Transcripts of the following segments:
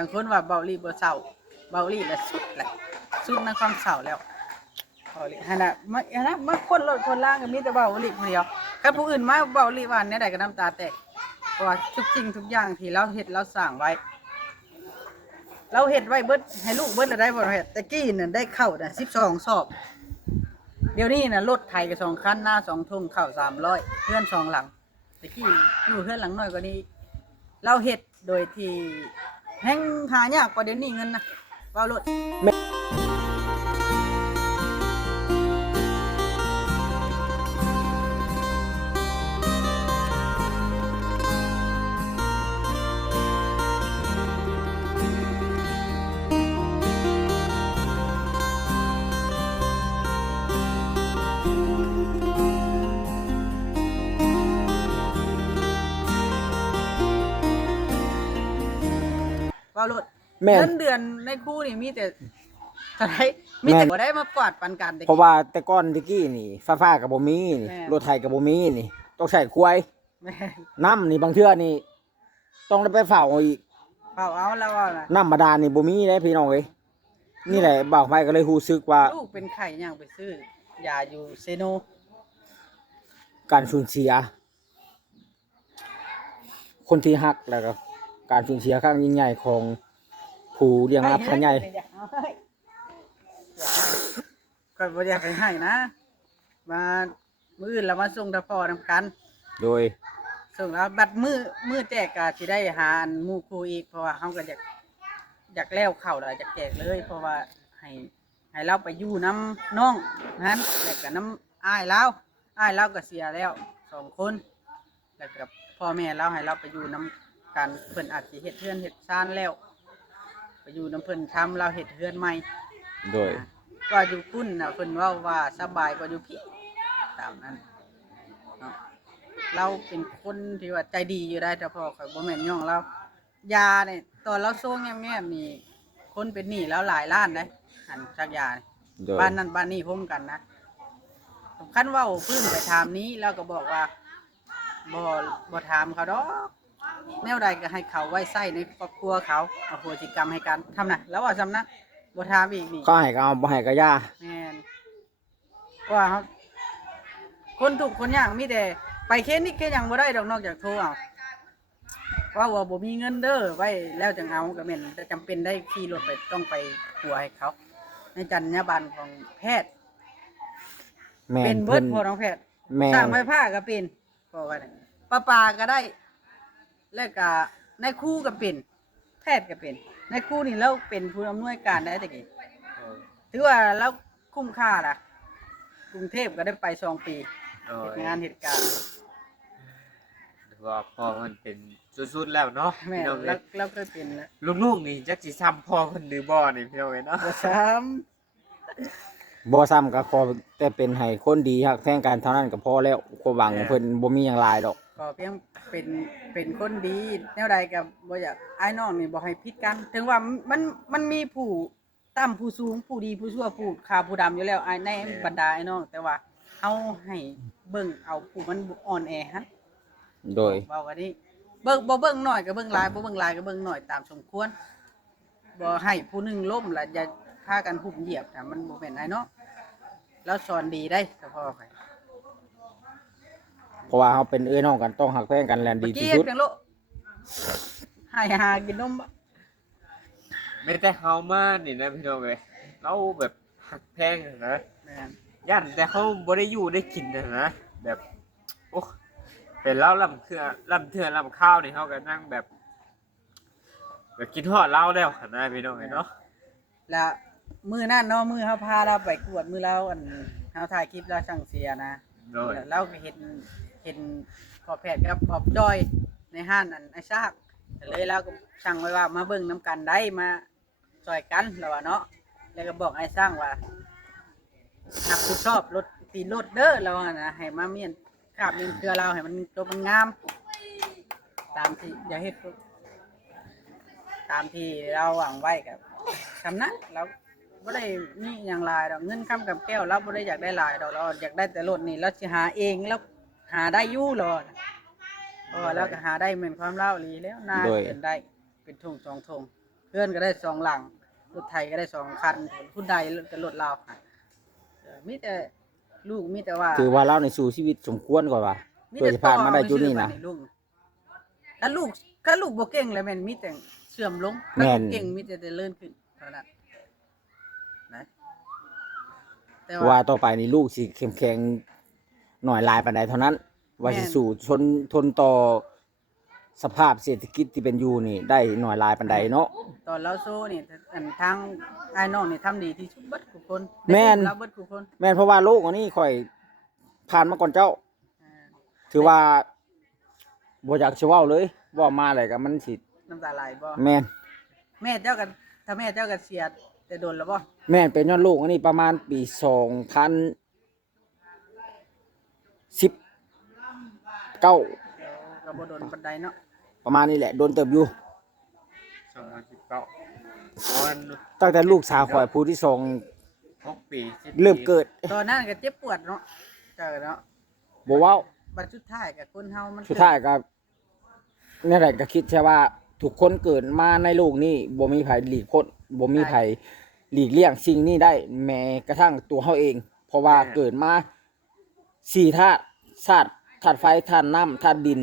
างคนว่าเบาหลีบ่เศร้าเบาหลีแล้วสุดแหละสุดในความเศร้าแล้วเบาหลีหั่นน่ะมาคนรถคนล่างก็มีแต่เบาหลีผู้เดียวคันผู้อื่นมาเบาหลีว่าแนวใดก็น้ำตาแตกเพราะว่าทุกสิ่งทุกอย่างที่เราเฮ็ดเราสร้างไว้เราเฮ็ดไว้เบิดให้ลูกเบิดได้บ่เฮ็ดแต่กี้น่ะได้เข้าน่ะ12สอบเดี๋ยวนี้น่ะรถไถก็2คันหน้า2ทุ่งเข้า300เฮือน2หลังแต่กี้อยู่เฮือนหลังน้อยกว่านี้เราเฮ็ดโดยที่แฮงหายากกว่าเดี๋ยวนี้เงินนะเว้ารถเว้ารถเงินเดือนในครูนี่มีแต่เท่าไหร่มีแต่บ่ได้มากวาดปันกันเพราะว่าแต่ก่อนตะกี้นี่ฟ้าก็บ่มีนี่รถไถก็บ่มีนี่ต้องใช้ควายแม่นน้ำนี่บางเทื่อนี่ต้องได้ไปเฝ้าอีกเฝ้าเอาแล้วว่าน่ะน้ำบาดาลนี่บ่มีเด้พี่น้องเอ้ยนี่แหละบ่าวไผก็เลยรู้สึกว่าลูกเป็นไข้ย่างไปซื้อยาอยู่เซโนการสูญเสียคนที่ฮักแล้วก็การสูญเสียครั้งยิ่งใหญ่ของผู้เลี้ยงรับครั้งใหญ่ก็บ่อยากให้นะมามื้ออื่นแล้วมาส่งตะพอนำกันโดยส่งแล้วบัดมื้อแจกก็สิได้หาอันหมู่ครูอีกเพราะว่าเฮาก็อยากแล้วเข้าแล้วอยากแจกเลยเพราะว่าให้เราไปอยู่น้ำน้องนั้นแล้วก็น้ำอ้ายเราก็เสียแล้ว2คนแล้วก็พ่อแม่เราให้เราไปอยู่น้ำกันเพิ่นอาจสิเฮ็ดเรือนเฮ็ดชานแล้วไปอยู่น้ำเพิ่นทำเราเฮ็ดเรือนใหม่โดยว่าอยู่พุ่นน่ะเพิ่นเว้าว่าสบายกว่าอยู่พี่ตามนั้นเนาะเราเป็นคนที่ว่าใจดีอยู่ได้แต่พอข่อยบ่แม่นย่องเรายาเนี่ยตอนเราโซ่แง่ๆนี่คนเป็นหนี้แล้วหลายล้านเด้หันจักยาบ้านนั้นบ้านนี้พร้อมกันนะสำคัญเว้าพื้นไปถามนี้แล้วก็บอกว่าบ่ถามเขาดอกแนวใดก็ให้เขาไว้ใช้ในครอบครัวเขาอโหสิกรรมให้กันทำน่ะแล้วว่าซำนะบ่ถามอีกนี่ก็ให้ก็เอาบ่ให้ก็ย่าแม่นว่าเฮาคนทุกข์คนยากมีแต่ไปเคสนี้แค่ยังบ่ได้ดอกนอกจากโทรเอาว่าบ่มีเงินเด้อไว้แล้วจังเอาก็แม่นแต่จำเป็นได้ขี่รถไปต้องไปปัวให้เขาในจรรยาบรรณของแพทย์เป็นเบิดพอน้องแพทย์สร้างไฟฟ้าก็เป็นพอกันประปาก็ได้แล้วก็ในครูก็เป็นแพทย์ก็เป็นในครูนี่เราเป็นผู้อำนวยการได้ตะกี้ถือว่าเราคุ้มค่าล่ะกรุงเทพก็ได้ไป2 ปีงานเหตุการณ์ว่าพ่อมันเป็นสุดๆแล้วเนาะแม่เราเคยเป็นแล้วลูกๆนี่จักสิซ้ำพ่อเพิ่นหรือบ่นี่พี่น้องเอ้ยเนาะบ่ซ้ำก็ขอแต่เป็นให้คนดีฮักแท้งกันเท่านั้นก็พอแล้วความหวังเพิ่นบ่มีหยังหลายดอกก็เพียงเป็นคนดีแนวใดก็บ่อยากอ้ายน้องนี่บ่ให้ผิดกันถึงว่ามันมีผู้ต่ำผู้สูงผู้ดีผู้ชั่วผู้ขาวผู้ดำอยู่แล้วในบรรดาไอ้น้องแต่ว่าเอาให้เบิ่งเอาผู้มันอ่อนแอหั่นโดยเว้าว่านี้บ่เบิ่งน้อยก็เบิ่งหลายบ่เบิ่งหลายก็เบิ่งน้อยตามสมควรบ่ให้ผู้นึงล้มแล้วอย่าพากันหุบเหยียบน่ะมันบ่แม่นไอ้เนาะแล้วสอนดีได้เฉพาะข่อยเพราะว่าเฮาเป็นเอ้ยน้องกันต้องฮักแท้งกันแลนดีที่สุดให้หากินนมไม่แต่เฮามานี่นะพี่น้องเอ้ยเราแบบฮักแพงนะแม่นย่านแต่เฮาบ่ได้อยู่ได้กินนะแบบโอ้เป็นเล่าลำเทื่อลำข้าวนี่เฮาก็นั่งแบบกินฮอดเหล้าแล้วหั่นนะพี่น้องเอ้ยเนาะแล้วมื้อนั้นเนาะมื้อเฮาพาเราไปกวดมื้อเราเฮาถ่ายคลิปเราสั่งเสียนะเราก็เห็นพอแพทย์กับพอจอยในห้านไอ้ซากเลยเราก็สั่งไว้ว่ามาเบิ่งน้ำกันได้มาช่วยกันแล้วว่าเนาะแล้วก็บอกไอ้สร้างว่านักชอบรถตีนรถเด้อเรานะให้มาเมียนคาบเมียนเกลือเราให้มันตัวมันงามตามที่อย่าเฮ็ดตามที่เราหวังไว้กับคำนั้นเราบ่ได้มีอย่างหลายดอกเงินคำกับแก้วเราบ่ได้อยากได้หลายดอกเราอยากได้แต่รถนี่เราสิหาเองแล้วหาได้อยู่หรอแล้วก็หาได้เหมือนความเล่าลีแล้วนาเป็นได้เป็นทง2 ทง เพื่อนก็ได้สองหลังรถไทยก็ได้2คันผู้ใดก็รถลาวค่ะมีแต่ลูกมีแต่ว่า ถือว่าเราในสู่ชีวิตสมควรกว่าว่าเพื่อจะผ่านมาได้จุดนี้นะ ถ้าลูกบ่เก่งแล้วแม่นมีแต่เสื่อมลง แม่ ถ้าน ลูกเก่งมีแต่เจริญขึ้นเท่านั้นนะแต่ ว่า ว่า ต่อไปนี่ลูกสิเข้มแข็งหน่อยหลายปานใดเท่านั้น ว่าสิสู่ทนต่อสภาพเศรษฐกิจที่เป็นอยู่นี่ได้หน่อยหลายปานใดเนาะ ตอนเราโซ่นี่อันทางอ้ายน้องนี่ทำดีที่สุดเบิดทุกคน แม่น เราเบิดทุกคน แม่นเพราะว่าโลกอันนี้ข่อยผ่านมาก่อนเจ้า อ่า ถือว่าบ่อยากสิเว้าเลยเว้ามาแล้วก็มันสิ น้ำตาไหลบ่ แม่น แม่เจ้ากันถ้าแม่เจ้ากันเสียแต่โดนแล้วบ่ แม่นเป็นย้อนโลกอันนี้ประมาณปี2019 ก็บ่โดนปานใดเนาะ ประมาณนี้แหละโดนเติบอยู่ 2019วัน ตั้งแต่ลูกสาวข่อยผู้ที่สอง 6 ปี7 เริ่มเกิด ตอนนั้นก็เจ็บปวดเนาะเจ้าก็เนาะ บ่เว้า บัดสุดท้ายก็คนเฮามัน สุดท้ายก็นี่นแหละก็คิดแค่ว่าทุกคนเกิดมาในโลกนี้บ่มีไผหลีกพ้นบ่มีไผหลีกเลี่ยงสิ่งนี้ได้แม้กระทั่งตัวเฮาเอง เพราะว่าเกิดมา4ธาตุธาตุไฟธาตุน้ำธาตุดิน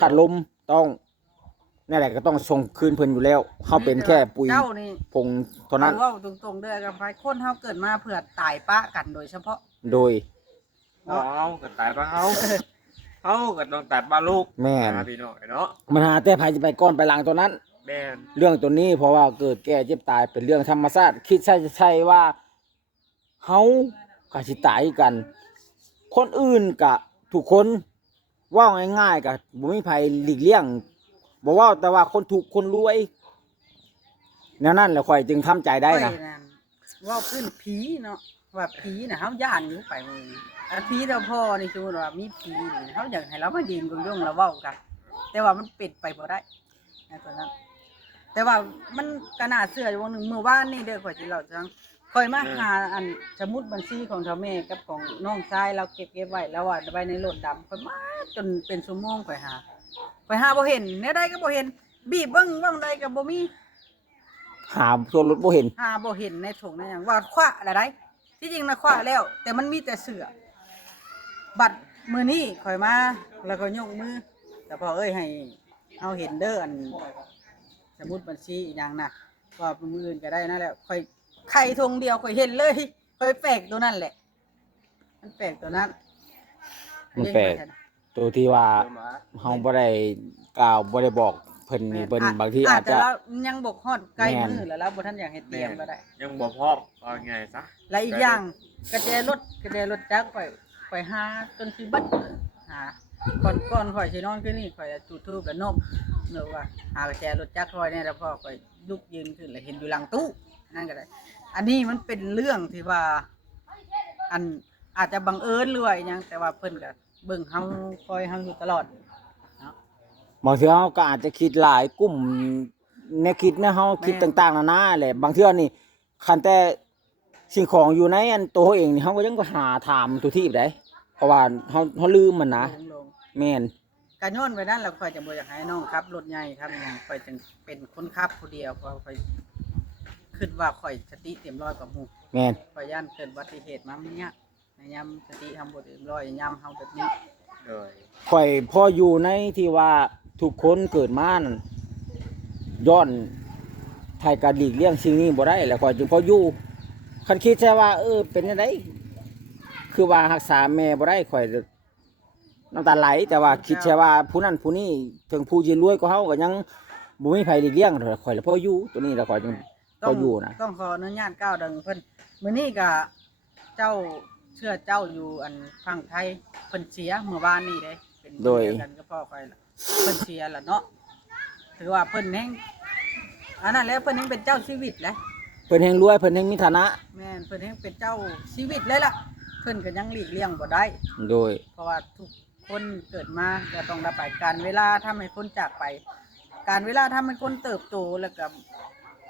ธาตุลมต้องนั่นแหละก็ต้องส่งคืนเพิ่นอยู่แล้วเฮาเป็นแค่ปุ๋ย เจ้านี่ ผงเท่านั้น เว้าตรงๆเด้อกับไฟคนเฮาเกิดมาเพื่อตายปะกันโดยเฉพาะ โดย เอาก็ตายปะเฮาก็ต้องตายปะลูก แม่น พี่น้องเนาะ มันหาแต่ไผจะไปก้อนไปหลังตัวนั้น แม่น เรื่องตัวนี้เพราะว่าเกิดแก่เจ็บตายเป็นเรื่องธรรมชาติคิดใช่ว่าเฮาก็สิตายกัน คนอื่นกะทุกคนเว่าง่ายๆกะบ่มีไผหลีกเลี่ยงบ่เว่าแต่ว่าคนถูกคนรวยแนวนั้นแหละข่อยจึงทำใจได้นะ ข้อยเว้าพื้นผีเนาะว่าผีน่ะเฮาย่านอยู่ไปมื้อนี้อันผีเจ้าพ่อนี่สมมุติว่ามีผีนี่เฮาอยากให้เรามายืนยงๆแล้วเว้ากันแต่ว่ามันเป็นไปบ่ได้นะตอนนั้นแต่ว่ามันก็น่าเชื่ออยู่ว่าหนึงมื้อวานนี่เด้อข่อยสิเล่าจังข่อยมาหาอันสมุดบัญชีของเท่าแม่กับของน้องชายเราเก็บไว้แล้วว่าไว้ในรถดำข่อยมาจนเป็นชั่วโมงข่อยหาบ่เห็นแนวใดก็บ่เห็นบีบเบิ่งว่างใดก็บ่มี หาตัวรถบ่เห็น หาบ่เห็นในถุงในหยังว่าคว้าอะไรที่จริงนะคว้าแล้ว แต่มันมีแต่เสือบัดมือนี้ข่อยมาแล้วก็ยกมือแต่พอเอ้ยให้เอาเห็นเด้ออันสมุดบัญชีอีกอย่างน่ะว่ามืออื่นก็ได้นั่นแหละข่อยไข่ทงเดียวข่อยเห็นเลยข่อยแปลกตัวนั้นแหละ มันแปลกตัวนั้น มันแปลกตัวที่ว่าเฮาบ่ได้กล่าวบ่ได้บอกเพิ่นนี่เพิ่นบางทีอาจจะ เรายังบกฮอดใกล้ แม่น มือแล้วเราบ่ทันอยากให้เตรียมก็ได้ ยังบ่พร้อมว่าไงซะ และอีกอย่างกระแจรถจักรข่อยหาจนสิเบัดหาก่อนข่อยสินอนคืนนี้ข่อยจะจุดธูปแล้วนบเนอะว่าหากระแจรถจักรข่อยเนี่ยแล้วพอข่อยลุกยืนขึ้นแล้วเห็นอยู่หลังตู้นั่นก็ได้ อันนี้มันเป็นเรื่องที่ว่า อันอาจจะบังเอิญหรือว่าอิหยังแต่ว่าเพิ่นก็เบิ่งเฮาคอยเฮาอยู่ตลอดเนาะ บางเทื่อเฮาก็อาจจะคิดหลายกลุ่มแนวคิดนะเฮาคิด แม่น ต่างๆนานาแหละบางเทื่อนี่คันแต่สิ่งของอยู่ในอันตัวเขาเองนี่เฮาก็ยังก็หาถามทุกที่ได้เพราะว่าเฮาลืมมันนะ ลง แม่น การย้อนไปนั้นแล้วข่อยจะบ่อยากให้น้องขับรถใหญ่ครับอิหยังข่อยจึงเป็นคนขับผู้เดียวเพราะข่อยคิดว่าข่อยสติเต็มร้อยกว่าหมู่ แม่น ข่อยย่านเกิดอุบัติเหตุมามันยากในยามสติทำบ่เต็มร้อยยามเฮาแบบนี้ โดย ข่อยพออยู่ในที่ว่าทุกคนเกิดมานั่นย้อนไทยการหลีกเลี่ยงสิ่งนี้บ่ได้แล้วข่อยจึงพออยู่คันคิดแค่ว่าเป็นจังไดคือว่ารักษาแม่บ่ได้ข่อยน้ำตาไหลแต่ว่าคิดแค่ว่าผู้นั้นผู้นี้ถึงผู้ที่รวยกว่าเฮาก็ยังบ่มีไผหลีกเลี่ยงข่อยแล้วพออยู่ตัวนี้แล้วข่อยจึงพออยู่นะ ต้องขออนุญาตก้าวดังเพิ่นมื้อนี้ก็เจ้าเชื่อเจ้าอยู่อันฝั่งไทยเพิ่นเสียเมื่อวานนี้เด้เป็นมื้อเดียวกันกับพ่อข่อยล่ะเพิ่นเสียล่ะเนาะถือว่าเพิ่นแฮงอันนั้นแหล้วเพิ่นแฮงเป็นเจ้าชีวิตแหละ เพิ่นแฮงรวยเพิ่นแฮงมีฐานะ แม่นเพิ่นแฮงเป็นเจ้าชีวิตเลยล่ะเพิ่นก็ยังหลีกเลี่ยงบ่ได้ โดย เพราะว่าทุกคนเกิดมาก็ต้องรับไปการเวลาทำให้คนจากไป การเวลาทำให้คนเติบโตแล้วก็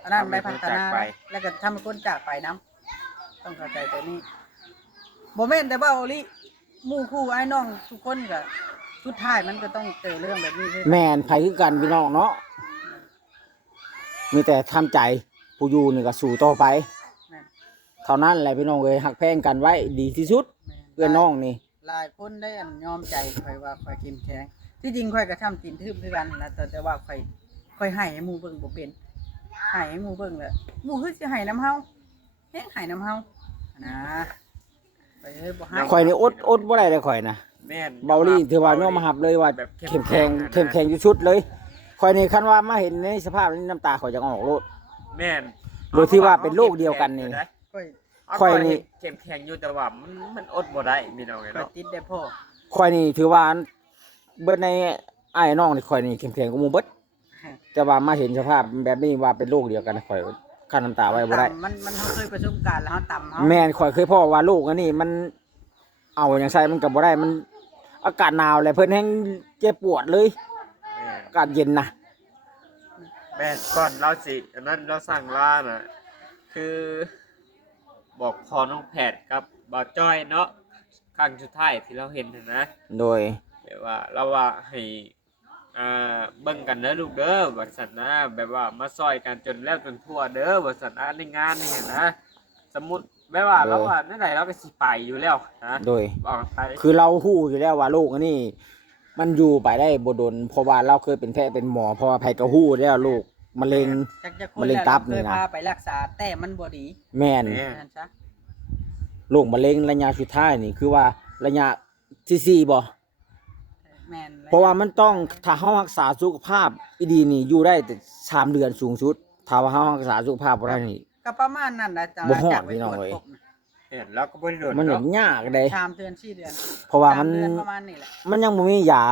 อันนั้นไปพัฒนาแล้วก็ทำให้คนจากไปนํต้องเข้าใจตัวนี้บ่แม่นแต่ว่าโอลิหมู่คู่ไอ้น้องทุกคนก็สุดท้ายมันก็ต้องเจอเรื่องแบบนี้คือ แม่นไผคือกันพี่น้องเนาะ มีแต่ทำใจผู้อยู่นี่ก็สู้ต่อไป แม่น เท่านั้นแหละพี่น้องเอ้ยหักแพงกันไว้ดีที่สุด แม่น เพื่อนน้องนี่ หลายคนได้อันยอมใจข่อยว่าข่อยเข้มแข็งที่จริงข่อยก็ทำตีนทึบคือกันนะแต่ว่าข่อยให้หมู่เบิ่งบ่เป็นให้หมู่เบิ่งแหละหมู่คือสิให้น้ำเฮาแฮงให้น้ำเฮานะไปเอ้ยบ่ให้ ข่อยนี่อดบ่ได้เลยข่อยนะ แม่น เบาลี่ถือว่ายอมมาหับเลยว่า แบบ เข้มแข็งอยู่ชุดเลยข่อยนี่คันว่ามาเห็นในสภาพนี้น้ำตาข่อยจะออกโลด แม่น โดยที่ว่าเป็นโรคเดียวกันนี่ ข่อย ข่อยนี่ เข้มแข็งอยู่แต่ว่ามันอดบ่ได้พี่น้อง ข่อย เนาะ ติดได้พ่อ ข่อยนี่ถือว่าเบิดในอ้ายน้องนี่ข่อยนี่เข้มแข็งกว่าหมู่เบิดแต่ว่ามาเห็นสภาพแบบนี้ว่าเป็นโรคเดียวกันข่อยคั่นน้ำตาไว้บ่ได้ มันเคยประสบการณ์แล้วเฮาต่ำเฮา แม่นข่อยเคยพ่อว่าโรคอันนี้มันเอาอย่างใส่มันก็บ่ได้มันอากาศหนาวแหละเพิ่นแฮงเจ็บปวดเลย แม่น อากาศเย็นนะ แม่นก่อนเราสิอันนั้นเราสั่งว่าน่ะคือบอกพอน้องแพทย์กับบ่าวจ้อยเนาะครั้งสุดท้ายที่เราเห็นน่ะนะ โดย แบบว่าเราว่าให้เบิ่งกันเด้อลูกเด้อว่าซั่นนะแบบว่ามาซอยกันจนแล้วจนทั่วเด้อว่าซั่นนะในงานนี่นะสมมุติแบบว่าเราว่านั่นใดเราก็สิไปอยู่แล้วนะ โดย บอกไป คือเราฮู้อยู่แล้วว่าโรคอันนี้มันอยู่ไปได้บ่ดนเพราะว่าเราเคยเป็นแพทย์เป็นหมอเพราะว่าไผก็ฮู้แล้วโรคมะเร็ง จักจะคน มะเร็งตับนี่ เคย นะ พาไปรักษาแต่มันบ่ดี แม่น นั่นซะ โรคมะเร็งระยะสุดท้ายนี่คือว่าระยะที่4บ่ แม่น เพราะว่ามันต้องถ้าเฮารักษาสุขภาพดีๆนี่อยู่ได้แต่3 เดือนสูงสุดถ้าว่าเฮารักษาสุขภาพบ่ได้นี่ ก็ประมาณนั้นนะจ๊ะ บ่ฮอด จากไป พี่น้อง ตรวจ เอ้ย พบนะ เห็นแล้วก็บ่ได้โดน มัน เนาะ ยากเด้ 3 เดือน4 เดือน เพราะว่ามัน 3 เดือนประมาณนี้แหละ มันยังบ่มียา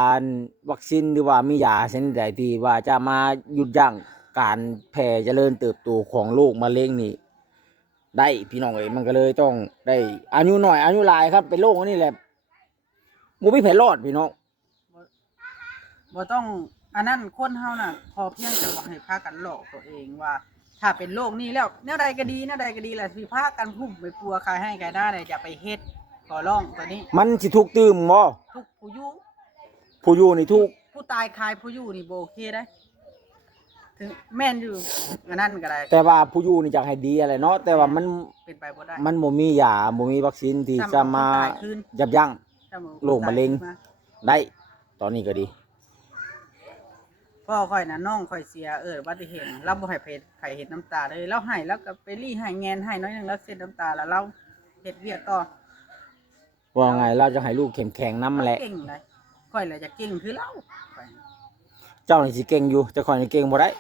วัคซีนหรือว่ามียาชนิดใดที่ว่าจะมาหยุดยั้งการแพร่เจริญเติบโตของโรคมะเร็งนี่ได้พี่น้องเอ้ยมันก็เลยต้องได้อายุน้อยอายุหลายครับเป็นโรคอันนี้แหละบ่มีแผลรอดพี่น้อง บ่ต้องอันนั้นคนเฮาน่ะพอเพียงแต่ว่าให้พากันหลอกตัวเองว่า ถ้าเป็นโรคนี้แล้วแนวใดก็ดีแนวใดก็ดีแหละสิพากันพุ่มไปปัวใครให้ใครได้เลยอย่าไปเฮ็ดขอร้องตัวนี้ มันสิถูกตื่มบ่ ทุกผู้อยู่ ผู้อยู่นี่ถูก ผู้ตายคายผู้อยู่นี่บ่โอเคได้ถึงแม่นอยู่อันนั้นก็ได้ แต่ว่าผู้อยู่นี่อยากให้ดีอะไรเนาะแต่ว่ามัน เป็นไปบ่ได้ มันบ่มียาบ่มีวัคซีนที่ ซ้ำ จะมา ผู้ตายคืน ยับยั้ง ถ้าหมู่ โรคมะเร็ง ตายขึ้นมา ได้ตอนนี้ก็ดี พ่อข่อยน่ะน้องข่อยเสียอุบัติเหตุเราบ่ให้ไผเฮ็ดน้ำตาเลยเราให้แล้วก็ไปรี่ให้แงนให้น้อยหนึงแล้วเสร็จน้ำตาแล้วเราเฮ็ดเวียกต่อ ว่าไงเราจะให้ลูกเข้มแข็งนำแหละ เก่งเลยข่อยเลยจะเก่งคือเราข่อย เจ้านี่สิเก่งอยู่แต่ข่อยนี่เก่งบ่ได้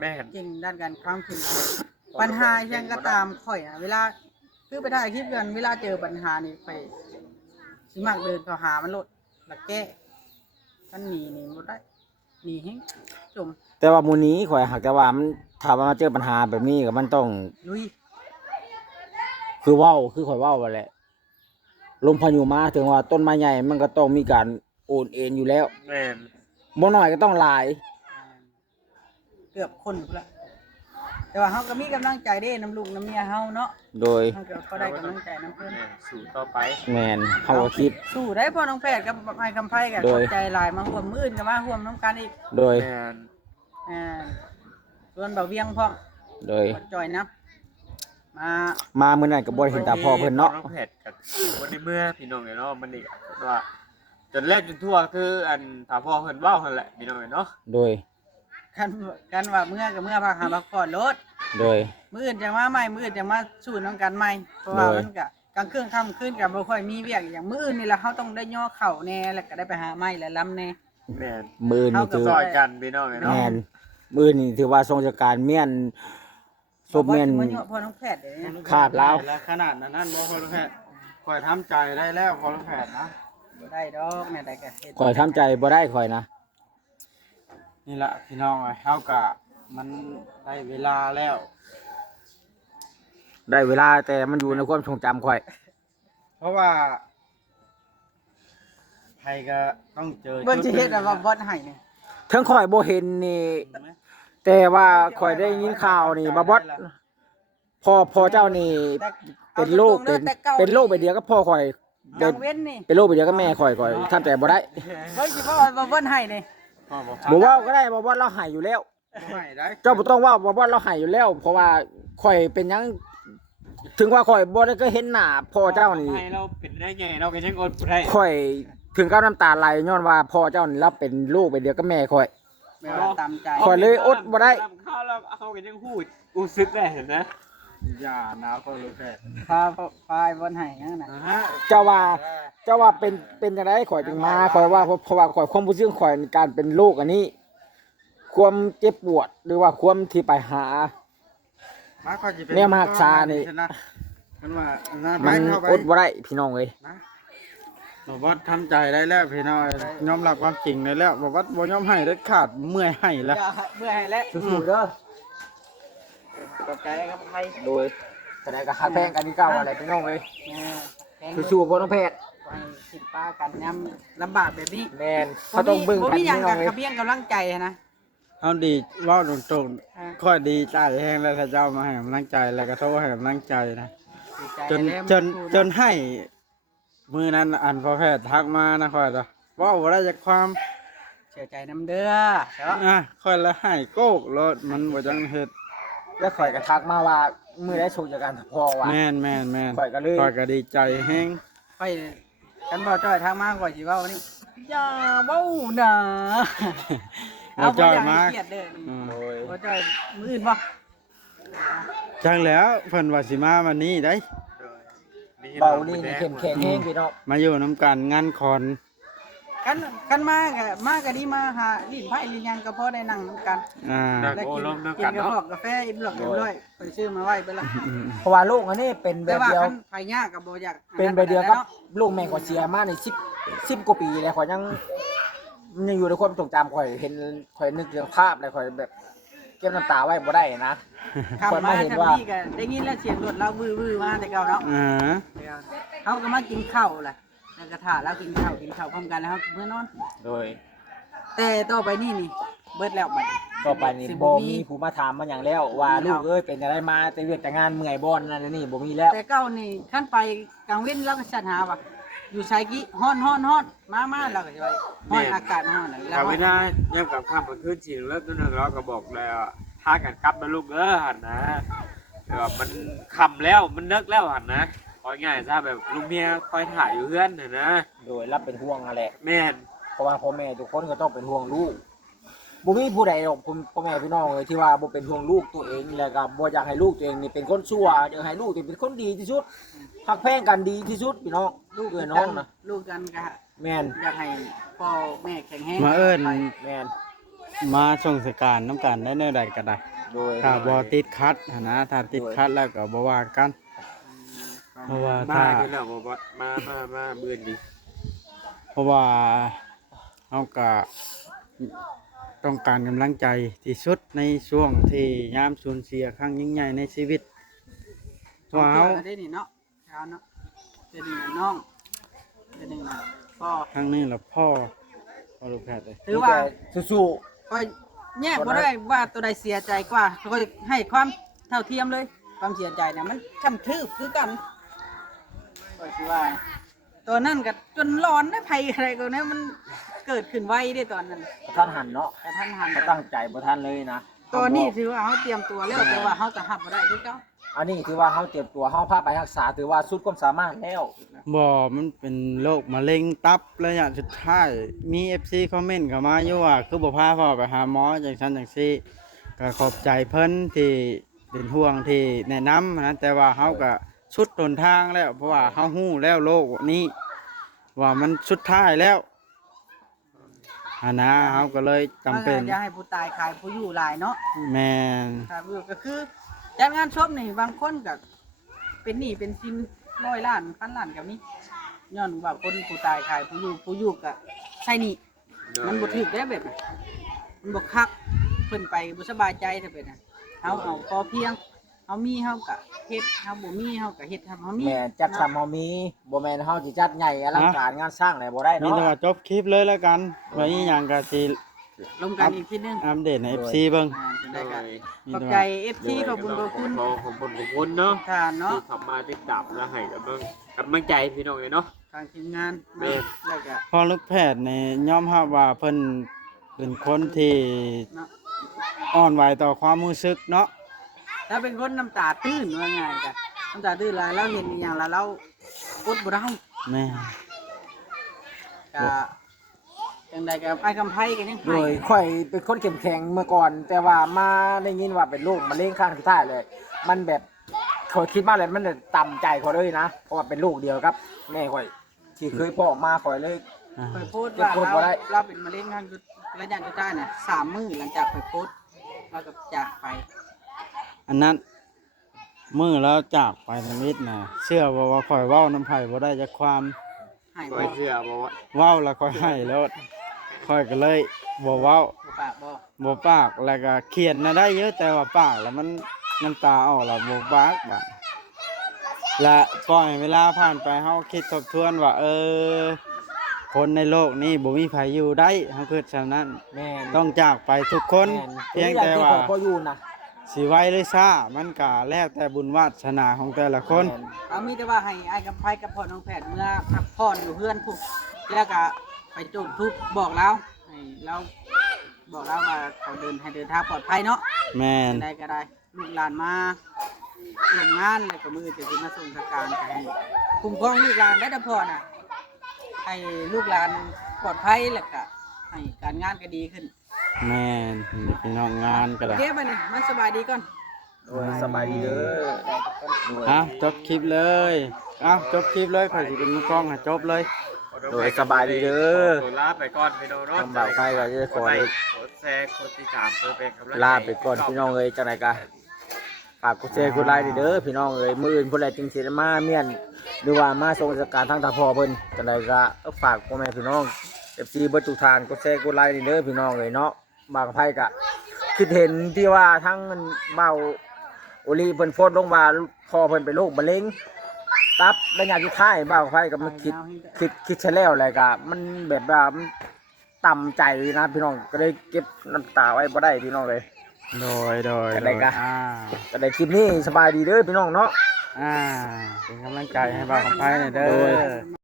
แม่น เก่งด้านการความคิดปัญหาเช่นก็ตามข่อยเวลาคือไปถ่ายคลิปกันเวลาเจอปัญหานี่ข่อยสิมักเดินเข้าหามันโลดแล้วแก้กันหนีนี่บ่ได้หนีให้จม แต่ว่ามื้อนี้ข่อยหักแต่ว่ามันถ้าว่ามาเจอปัญหาแบบนี้ก็มันต้อง ลุย คือเว้าคือข่อยเว้าว่าแหละลมพายุมาถึงว่าต้นไม้ใหญ่มันก็ต้องมีการโอนเอ็นอยู่แล้ว แม่น บ่น้อยก็ต้องหลาย เกือบคนพุ่นละแต่ว่าเฮาก็มีกำลังใจเด้น้ำลูกน้ำเมียเฮาเนาะ โดย เฮาก็ได้กำลังใจน้ำเพิ่น แม่นสู่ต่อไป แม่นเฮาก็คิด สู้ได้พ่อน้องแพทย์กับไอ้คำไพ่กับ โด ข ย อบใจหลายมาห่วมมื้ออื่นก็มาห่วมน้ำกันอีก โดย แม่น อ่าส่วนเบาเวียงพร้อม โดย ขอจอยนะมา มามื้อนั้นก็บ่ได้เห็นตาพ่อเพิ่นเนาะ น้องแพทย์กับบ่ได้เมื่อพี่น้องเนาะมันนี่ก็ว่าจนแรกจนทั่วคืออันถ้าพ่อเพิ่นเว้าหั่นแหละพี่น้องเนาะ โดย กันว่าเมื่อกับเมื่อพาหาพักผ่อนรถ โดย มื้ออื่นจังมาใหม่มื้ออื่นจังมาสู้น้ำกันใหม่เพราะว่า โดย มันก็กลางคืนค่ำคืนก็บ่ค่อยมีเวียกอย่างมื้ออื่นนี่ล่ะเฮาต้องได้ย่อเข่าแน่แล้วก็ได้ไปหาไม้และลำแน่ แม่น มื้อนี่ถือ ซอยกันพี่น้องเนาะ แม่นมื้อนี่ถือว่าทรงจากการเมียนศพเมียน บ่สิาย่อพ่อน้องแพทย์เด้ ขาดแล้ว และขนาดนั้นบ่พอลูกแพทย์ข่อยทำใจได้แล้วพอลูกแพทย์นะ บ่ได้ดอกแม่ได้ก็เฮ็ด ข่อยทำใจบ่ได้ข่อยนะ นี่แหละพี่น้องเอ้ยเฮากะมันได้เวลาแล้ว ได้เวลาแต่มันอยู่ในความทรงจำข่อย เพราะว่าไผก็ต้องเจอ เบิ่นสิเฮ็ดว่าบ่ให้นี่ ทั้งข่อยบ่เห็นนี่ แต่ว่าข่อยได้ยินข่าวนี่บาบอสพ่อเจ้านี่เป็นโรคเป็นโรคไปเดียวก็พ่อข่อย ยั เป็น งเว้นนี่ เป็นโรคไปเดียวก็แม่ข่อยทำแต่บ่ได้ เบิ่นสิพ่อบ่ให้นี่ พ่อบอก บ่เว้าก็ได้บ่ว่าเราหายอยู่แล้ว เ ไม่ได้ เจ้าบ่ต้องว่าเราให้อยู่แล้ว เพราะว่าข่อยเป็นหยังถึงว่าข่อยบ่ได้ก็เห็นหน้าพ่อเจ้านี่ ให้เราเป็นได้ไงเราก็ยังอดบ่ได้ ข่อยถึงกับน้ำตาไหลย้อนว่าพ่อเจ้านี่รับเป็นลูกไปเดียวกับแม่ข่อย ไม่ว่าตามใจ ข่อยเลยอดบ่ได้ ข้าวเราเขาก็ยังพูดอู้ซึกได้เห็นนะ อย่านะพ่อลูกแพทย์ พาไอ้บนให้นั่นน่ะ เจ้าว่าเป็นจังได๋ข่อยจึงมาข่อยว่าเพราะว่าข่อยความรู้สึกข่อยในการเป็นลูกอันนี้ ความเจ็บปวดหรือว่าความที่ไปหา เนี่ยมารักษานี่ มันว่าน่าไป มัน เข้าไป อดบ่ได้พี่น้องเอ้ย บอกว่าทำใจได้แล้วพี่น้อยยอมรับความจริงได้แล้วบอกว่าบ่ยอมให้เด็ดขาดเมื่อยให้แล้ว อย่าเมื่อให้แล้ว สู้ๆเด้อ ตกใจครับใคร โดยแสดงกับฮักแพงกันที่เก่าอะไรพี่น้องเอ้ย แม่ สู้ๆบ่ต้องแพทย์ ไปคิดป้ากันย้ำลำบากแบบนี้ แม่นเขาต้องเบิ่ง บ่ กัน มีหยัง พี่น้ กั อบ งเอ้ย กระเบียงกำลังใจนะ เอาดีเว่าตรงๆค่อยดีใจแห้งแล้วถ้าเจ้ามาให้กำลังใจแล้วก็โทรให้กำลังใจนะ ดีใจ จน แล้ว จนให้มือนั้นอันพอแพทย์ทักมานะค่อยว่าบ่ได้จากความ เสียใจน้ำเด้อเนาะ ค่อยละให้โกกรถมันบ่จังเฮ็ด แล้วข่อยก็ทักมาว่ามือได้โชคจากการพ่อว่า แม่นข้อยก็เลย ค่อยก็ดีใจแห้ง ไปกันบ่จ้อยทางมาก่อนสิเว้านี่อย่าเว้านะ บ่จ้อยมาก เครียดเด้อ อืม โดย บ่จ้อยมื้ออื่นบ่ จังแล้วเพิ่นว่าสิมาวันนี้ได้ เบานี่นี่เข้มแข็งแห้งพี่น้อง มาอยู่น้ำกันงานคอน กันมาก็ดีมาหาลิ้นไผ่ลิ้นหยังก็พอได้นั่งนำกัน อ่า แล้วกินกาแฟกาแฟอิ่มหลอกเรียบร้อยไปซื้อมาไว้ไปละ เพราะว่าลูกอันนี้เป็นแบ แต่ บ ว่า เดียว คันไผยากก็บ่อยาก เป็นแบบเดียวกับลูกแม่ข่อยเสียมาใน10กว่าปีแล้วข่อยยังอยู่ในความทรงจำข่อยเห็นข่อยนึกถึงภาพแล้วข่อยแบบเก็บน้ำตาไว้บ่ได้นะ ขับ ข่อย มา มาเห็น ทาง ว่า นี้ก็ได้ยินแล้วเสียงรถเราวื้อๆมาแต่เก่าเนาะ อ่า เฮาก็มากินข้าวแหละแล้วก็ถ่าแล้วกินข้าวพร้อมกันแล้วเฮาเมื่อนอน โดย แต่ต่อไปนี่เบิดแล้วบัด ต่อไปนี่บ่มีผู้มาถามมาหยังแล้วว่าลูกเอ้ยเป็นจังไดมาแต่เวียกแต่งานเมื่อยบ่นั่นนี่บ่มีแล้ว แต่เก่านี่ขั้นไปกลางเว้นแล้วก็ชัดหาว่าอยู่ไสกี้ฮ้อนมาแล้วก็สิว่าฮ้อนอากาศฮ้อนแล้ว กลับไม่ได้ย่ำกับข้ามมันขึ้นจริงแล้วตัวนึงเราก็บอกแล้วพากันกลับมาลูกหันนะแต่ว่ามันคำแล้วมันเนิกแล้วหันนะพอง่ายซะแบบลุงเมียคอยถ่ายอยู่เพื่อนนะ โดยรับเป็นห่วงนั่นแหละ แม่น เพราะว่าพ่อแม่ทุกคนก็ต้องเป็นห่วงลูกบ่มีผู้ใดหรอกพ่อแม่พี่น้องเลยที่ว่าบ่เป็นห่วงลูกตัวเองแล้วก็บ่อยากให้ลูกตัวเองนี่เป็นคนชั่วอยากให้ลูกเป็นคนดีที่สุดฮักแพงกันดีที่สุดพี่น้องลูกเอ้ยน้องนะ ลูกกันก็ แม่น อยากให้พ่อแม่แข็งแรง มาเอิ้น แม่น มาส่งสการน้ำกันได้แนวใดก็ได้ โดย ถ้าบ่ติดคัดหั้นนะถ้าติดคัดแล้วก็บ่ว่ากัน เพราะว่า มา ถ้า อยู่แล้วบอกว่ามาเบื่อดี เพราะว่าเฮาก็ต้องการกำลังใจที่สุดในช่วงที่ยามสูญเสียครั้งยิ่งใหญ่ในชีวิตว่าเฮา ได้นี่เนาะเอาเนาะเป็นน้องเป็นนึงพ่อ ครั้งนี้ล่ะพ่อลูกแพทย์เลย ถือว่า สู้ ก็แยกบ่ได้ว่าตัวใดเสียใจกว่าก็ให้ความเท่าเทียมเลย ความเสียใจเนี่ยมันคันทืบคือกันก็สิว่าตัวนั้นก็จนร้อนได้ภัยอะไรก็เนี่ยมันเกิดขึ้นไวได้ตอนนั้น ๆท่านหันเนาะ แต่ท่านหัน เขาตั้งใจบ่ทันเลยนะ ตัวนี้ถือว่าเขาเตรียมตัวแล้วแต่ว่าเขาก็หับบ่ได้คือเก่า อันนี้ถือว่าเฮาเตรียมตัวเฮาพาไปรักษาถือว่าสุดความสามารถแล้ว บ่มันเป็นโรคมะเร็งตับระยะสุดท้ายมี FC คอมเมนต์เข้ามาอยู่ว่าคือบ่พาพ่อไปหาหมอจังซั่นจังซี่ก็ขอบใจเพิ่นที่เป็นห่วงที่แนะนำนะแต่ว่าเฮาก็สุดหนทางแล้วเพราะว่าเฮาฮู้แล้วโรคนี้ว่ามันสุดท้ายแล้วนะเฮาก็เลยจำเป็น อย่าให้ผู้ตายขายผู้อยู่หลายเนาะ แม่น ครับก็คือจัดงานศพนี่บางคนก็เป็นหนี้เป็นสิน100 ล้านพันล้านก็มีย้อนว่าคนผู้ตายขายผู้อยู่ก็ใช่หนี้มันบ่ถูกได้แบบนั้นมันบ่คักเพิ่นไปบ่สบายใจถ้าเป็นน่ะเฮาเอาพอเพียงเฮามีเฮาก็เฮ็ดเฮาบ่มีเฮาก็เฮ็ดทำเฮามี แม่จัดทำเฮามีบ่แม่นเฮาสิจัดใหญ่อลังการงานสร้างได้บ่ได้ นี่ เนาะ แต่ว่าจบคลิปเลยแล้วกันไว้อีหยังก็สิ ลงกันอีกทีนึง อัปเดตใน FC เบิ่ง ได้ก็ นี่ ขอบ แต่ ใจ ว่า FC ขอบคุณขอบคุณ ขอบคุณเนาะ ท่านเนาะ ที่ขับมาติดตามแล้วให้กำลังใจพี่น้องเลยเนาะ ทางทีมงาน แม่ แล้วก็ พอลูกแพทย์นี่ยอมรับว่าเพิ่นเป็นคนที่ เนาะ อ่อนไหวต่อความรู้สึกเนาะ แล้วเป็นคนน้ำตาตื้นว่าไงกันน้ำตาตื้นหลายแล้วเห็นอหย่างละเราอดบ่ได้ แม่ ก็จังใดกับไอ้คำไพ่กันยัง โด ให้ ยค่อยเป็นคนเข้มแข็งเมื่อก่อน แต่ว่ามาได้ยินว่าเป็นโรคมะเร็งครั้งสุดท้ายเลย มันแบบเขาคิดมากเลยมันจะต่ำใจเขาเลยนะเพราะว่าเป็นลูกเดียวครับแม่ค่อยที่เคยพ่อมาค่อยเลย เคยพูดว่า จะพูดบ่ได้ เราเป็นมะเร็งทางระยะสุดท้ายน่ะ3 มื้อหลังจากเคยพูดเราก็จากไป อันนั้นมื้อแล้วจากไปทางนิดน่ะเชื่อว่าข่อยเว้าน้ำไผบ่ได้จักความ ให้ ค บ่ อยเชื่อบ่ว่า เว้าแล้วค่อยให้แล้วค่อยก็เลยบ่เว้า บ่ปากบ่ บ่ปากแล้วก็เขียนน่ะได้เยอะแต่ว่าปากแล้วมันน้ำตาออกแล้วบ่ปากบัดและปล่อยเวลาผ่านไปเฮาคิดทบทวนว่าคนในโลกนี้บ่มีไผอยู่ได้เฮาคิดฉะนั้น แม่น ต้องจากไปทุกคน แม่น เพียงแต่ว่า พ่ออยู่นะ สิไว้หรือซ่ามันก็แล้วแต่บุญวาสนาของแต่ละคน เอามีแต่ว่าให้ไอ้คำไพ่กับพ่อน้องแพทย์เมื่อพักผ่อนอยู่เฮือนพุกแล้วก็ไปจุดทุกบอกเราให้เราบอกเราว่าเขาให้เดินทางปลอดภัยเนาะ แม่น ได้ก็ได้ลูกหลานมาทำงานแล้วก็มือจะสิมาส่งสการไปให้คุ้มครองลูกหลานได้แต่พอน่ะให้ลูกหลานปลอดภัยแล้วก็ให้การงานก็ดีขึ้น แม่นพี่น้องงานก็ โอ ได้ เคบัดนี้มันสบายดีก่อน โดยสบายดีเด้อโดย จบคลิปเลยจบคลิปเลยข่อยสิเป็นมือกล้องให้จบเลย โดยสบายดีเด้อ ตัวลาไปก่อนพี่น้องเนาะ ทำบ่าวใครก็จะขอเลย กดแชร์กดติดตามเพื่อเป็นกำลังใจ ลาไปก่อนพี่น้องเอ้ยจังไดกะฝากกดแชร์กดไลค์เด้อพี่น้องเอ้ยมื้ออื่นพุ่นแหละจึงสิได้มาเมียนหรือว่ามาส่งราชการทางตาพ่อเพิ่นจังไดก็ฝากพ่อแม่พี่น้อง FC เบิดทุกท่านกดแชร์กดไลค์เด้อพี่น้องเอ้ยเนาะบ่าวกับไผก็คิดเห็นที่ว่าทั้งเบาโอลีเพิ่นโพสต์ลงว่าพ่อเพิ่นเป็นโรคมะเร็งตับระยะสุดท้ายบ่าวกับไผก็มาคิดซะแล้วแหละก็มันแบบว่ามันต่ำใจนะพี่น้องก็เลยเก็บน้ำตาไว้บ่ได้พี่น้องเลย โดย อะไรกะ อ่า แต่ในคลิปนี้สบายดีเด้อพี่น้องเนาะ เป็นกำลังใจให้บ่าวของไผหน่อยเด้ โดย อ